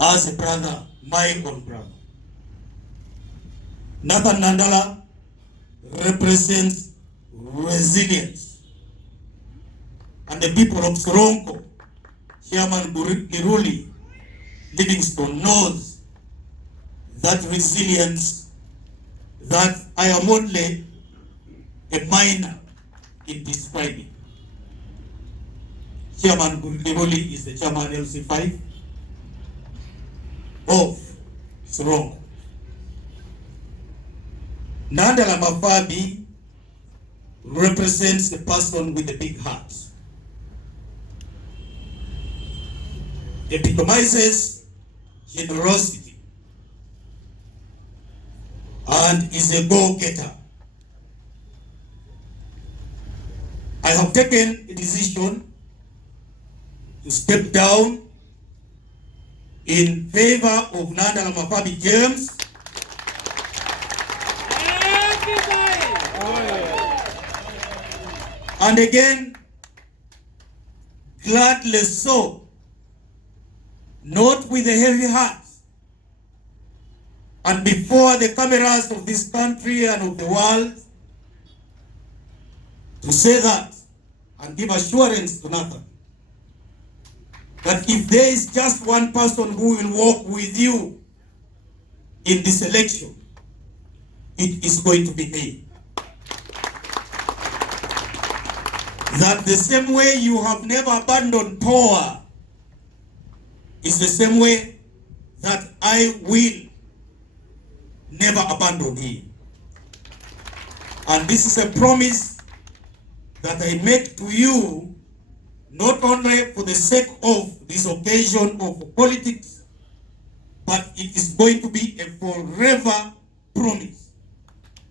as a brother, my own brother. Nathan Nandala represents resilience. And the people of Soronko, Chairman Giruli Livingstone knows that resilience, that I am only a minor in describing. Chairman Giruli is the chairman LC5 of Soronko. Nandala Mafabi represents a person with a big heart. Epitomizes generosity and is a go-getter. I have taken a decision to step down in favor of Nandala Mafabi James and again, gladly so, not with a heavy heart, and before the cameras of this country and of the world, to say that and give assurance to Nathan that if there is just one person who will walk with you in this election, it is going to be me. That the same way you have never abandoned power is the same way that I will never abandon him. And this is a promise that I make to you, not only for the sake of this occasion of politics, but it is going to be a forever promise.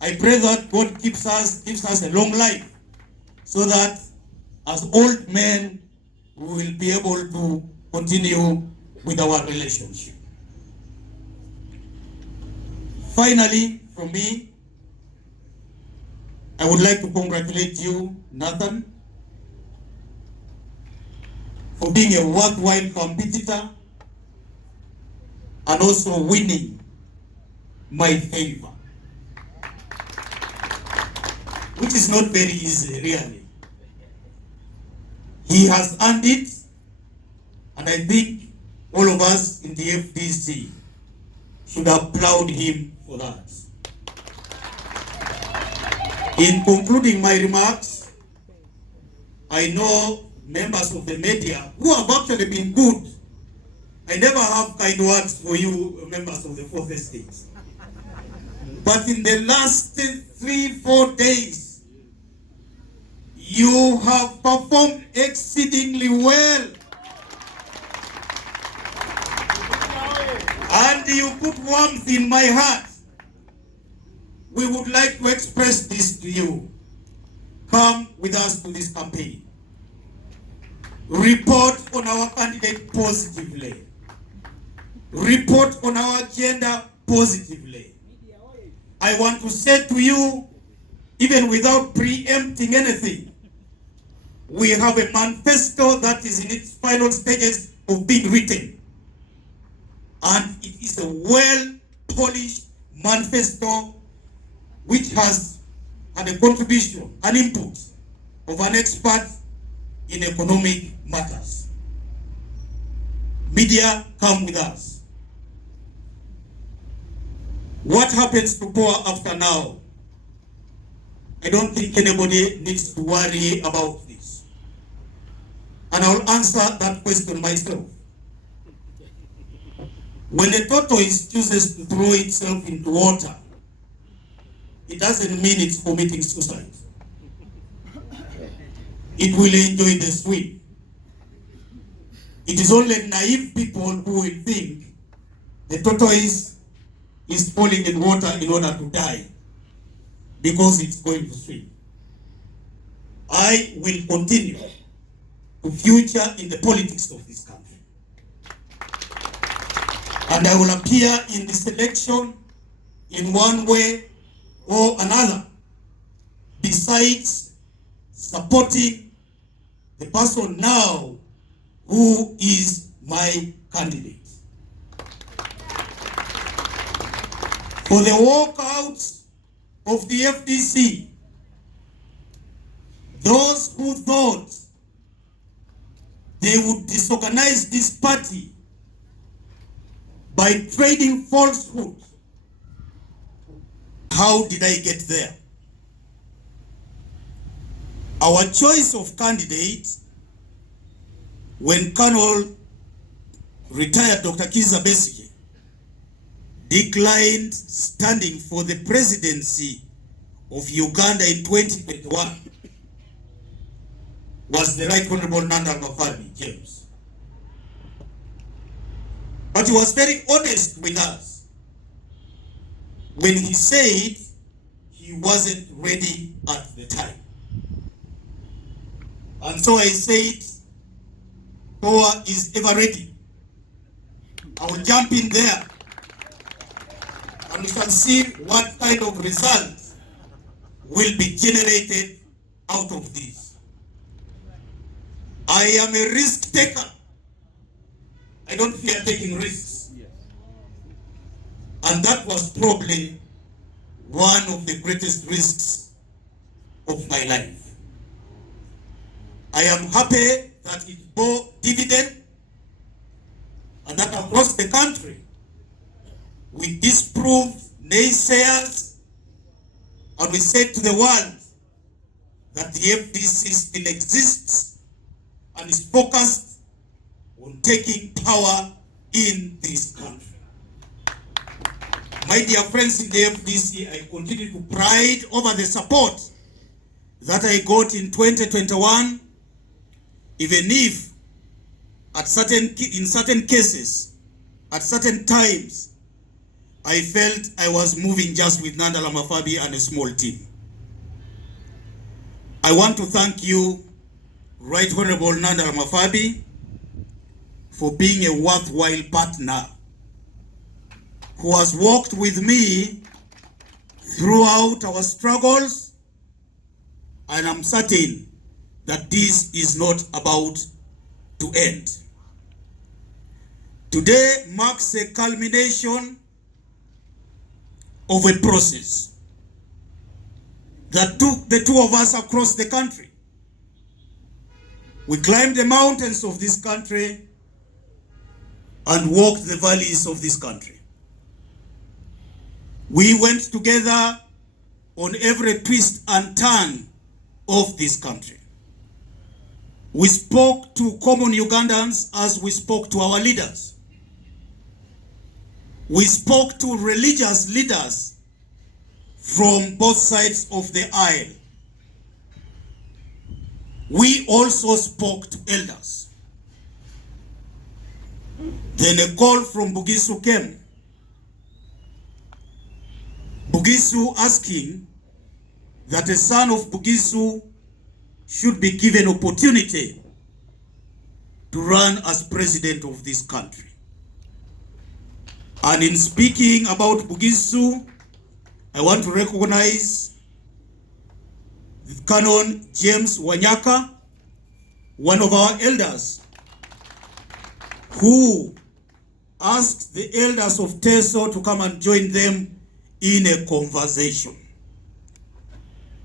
I pray that God gives us a long life, so that as old men we will be able to continue with our relationship. Finally, from me, I would like to congratulate you, Nathan, for being a worthwhile competitor and also winning my favor, which is not very easy, really. He has earned it, and I think all of us in the FDC should applaud him for that. In concluding my remarks, I know members of the media who have actually been good. I never have kind words for you, members of the fourth estate. But in the last 3-4 days, you have performed exceedingly well. And you put warmth in my heart. We would like to express this to you. Come with us to this campaign. Report on our candidate positively. Report on our agenda positively. I want to say to you, even without preempting anything, we have a manifesto that is in its final stages of being written. And it is a well-polished manifesto which has had a contribution, an input of an expert in economic matters. Media, come with us. What happens to poor after now? I don't think anybody needs to worry about this. And I'll answer that question myself. When a tortoise chooses to throw itself into water, it doesn't mean it's committing suicide. It will enjoy the swim. It is only naive people who will think the tortoise is falling in water in order to die because it's going to swim. I will continue to future in the politics of this country. And I will appear in this election in one way or another, besides supporting the person now who is my candidate. for the walkout of the FDC, those who thought they would disorganize this party by trading falsehood. How did I get there? Our choice of candidate, when Colonel retired Dr. Kizza Besigye declined standing for the presidency of Uganda in 2021, was the Right Honorable Nanda Mafadi James. But he was very honest with us when he said he wasn't ready at the time. And so I said, Power is ever ready. I will jump in there and we shall see what kind of results will be generated out of this. I am a risk taker. I don't fear taking risks. And that was probably one of the greatest risks of my life. I am happy that it bore dividend and that across the country we disproved naysayers and we said to the world that the FDC still exists and is focused on taking power in this country. My dear friends in the FDC, I continue to pride over the support that I got in 2021, even if in certain cases, at certain times, I felt I was moving just with Nanda Lamafabi and a small team. I want to thank you, Right Honorable Nanda Lamafabi, for being a worthwhile partner who has walked with me throughout our struggles, and I'm certain that this is not about to end. Today marks a culmination of a process that took the two of us across the country. We climbed the mountains of this country and walked the valleys of this country. We went together on every twist and turn of this country. We spoke to common Ugandans as we spoke to our leaders. We spoke to religious leaders from both sides of the aisle. We also spoke to elders. Then a call from Bugisu came. Bugisu asking that a son of Bugisu should be given opportunity to run as president of this country. And in speaking about Bugisu, I want to recognize Canon James Wanyaka, one of our elders, who asked the elders of Teso to come and join them in a conversation.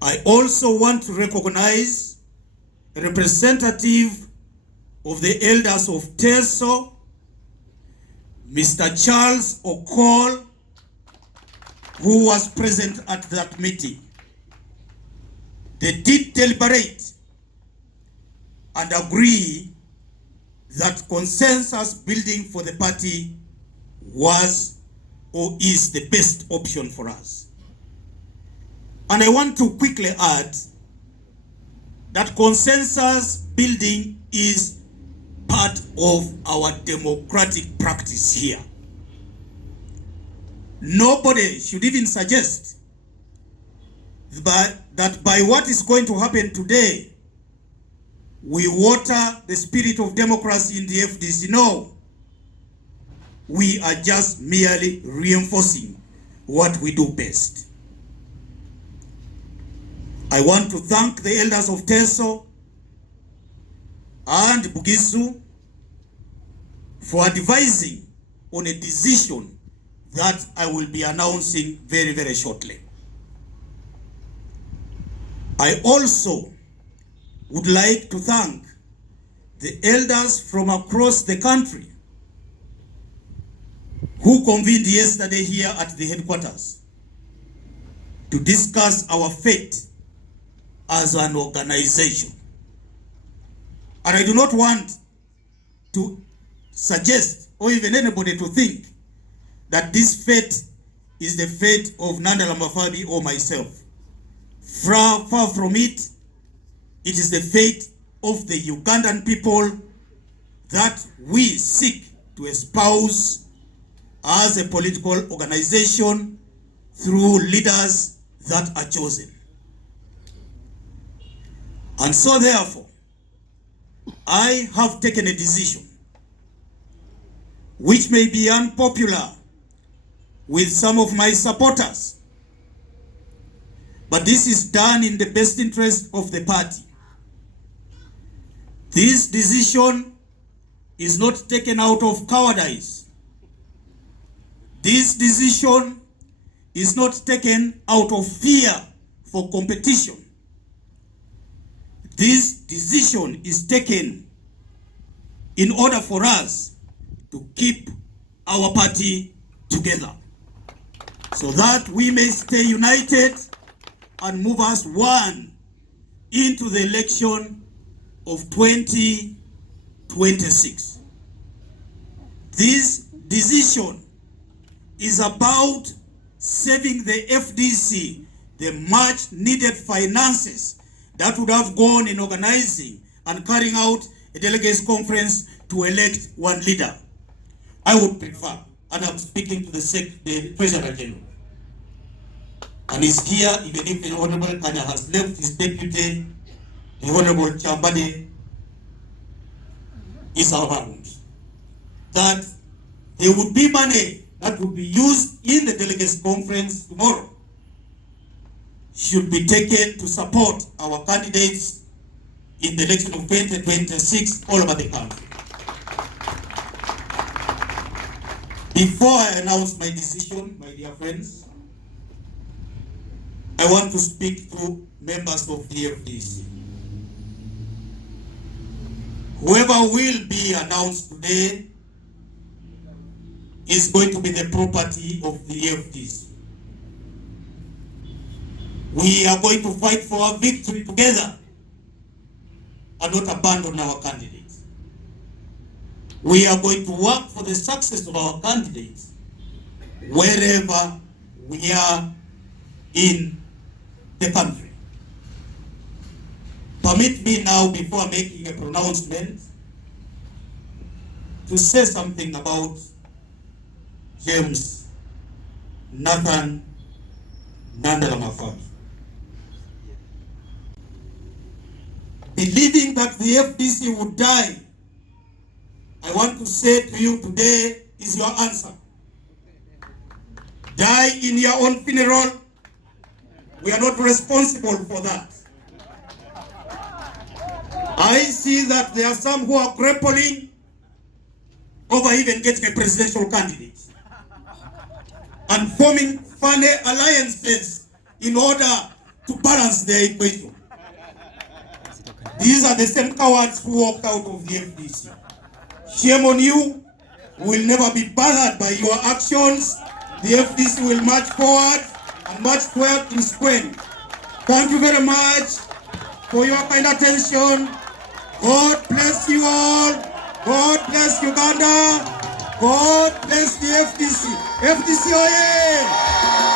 I also want to recognize a representative of the elders of Teso, Mr. Charles Okol, who was present at that meeting. They did deliberate and agree that consensus building for the party was or is the best option for us. And I want to quickly add that consensus building is part of our democratic practice here. Nobody should even suggest that by what is going to happen today, we water the spirit of democracy in the FDC. No. We are just merely reinforcing what we do best. I want to thank the elders of Teso and Bugisu for advising on a decision that I will be announcing very, very shortly. I also would like to thank the elders from across the country who convened yesterday here at the headquarters to discuss our fate as an organization. And I do not want to suggest or even anybody to think that this fate is the fate of Nandala Mafabi or myself. Far from it, it is the fate of the Ugandan people that we seek to espouse as a political organization through leaders that are chosen. And so therefore, I have taken a decision which may be unpopular with some of my supporters, but this is done in the best interest of the party. This decision is not taken out of cowardice. This decision is not taken out of fear for competition. This decision is taken in order for us to keep our party together, so that we may stay united and move us one into the election of 2026. This decision is about saving the FDC the much needed finances that would have gone in organizing and carrying out a delegates conference to elect one leader. I would prefer, and I'm speaking to the Treasurer General, and he's here, even if the Honorable Kanya has left his deputy, the Honorable Chambade is around, that there would be money that would be used in the delegates conference tomorrow should be taken to support our candidates in the election of 2026 all over the country. Before I announce my decision, my dear friends, I want to speak to members of the FDC. Whoever will be announced today is going to be the property of the FDC. We are going to fight for our victory together and not abandon our candidates. We are going to work for the success of our candidates wherever we are in the country. Permit me now, before making a pronouncement, to say something about James Nathan Nandala Mafabi. Believing that the FDC would die, I want to say to you today is your answer. Die in your own funeral. We are not responsible for that. I see that there are some who are grappling over even getting a presidential candidate and forming funny alliances in order to balance their equation. These are the same cowards who walked out of the FDC. Shame on you. We will never be bothered by your actions. The FDC will march forward and march forward in strength. Thank you very much for your kind attention. God bless you all. God bless Uganda. God bless the FDC. FDC, oye!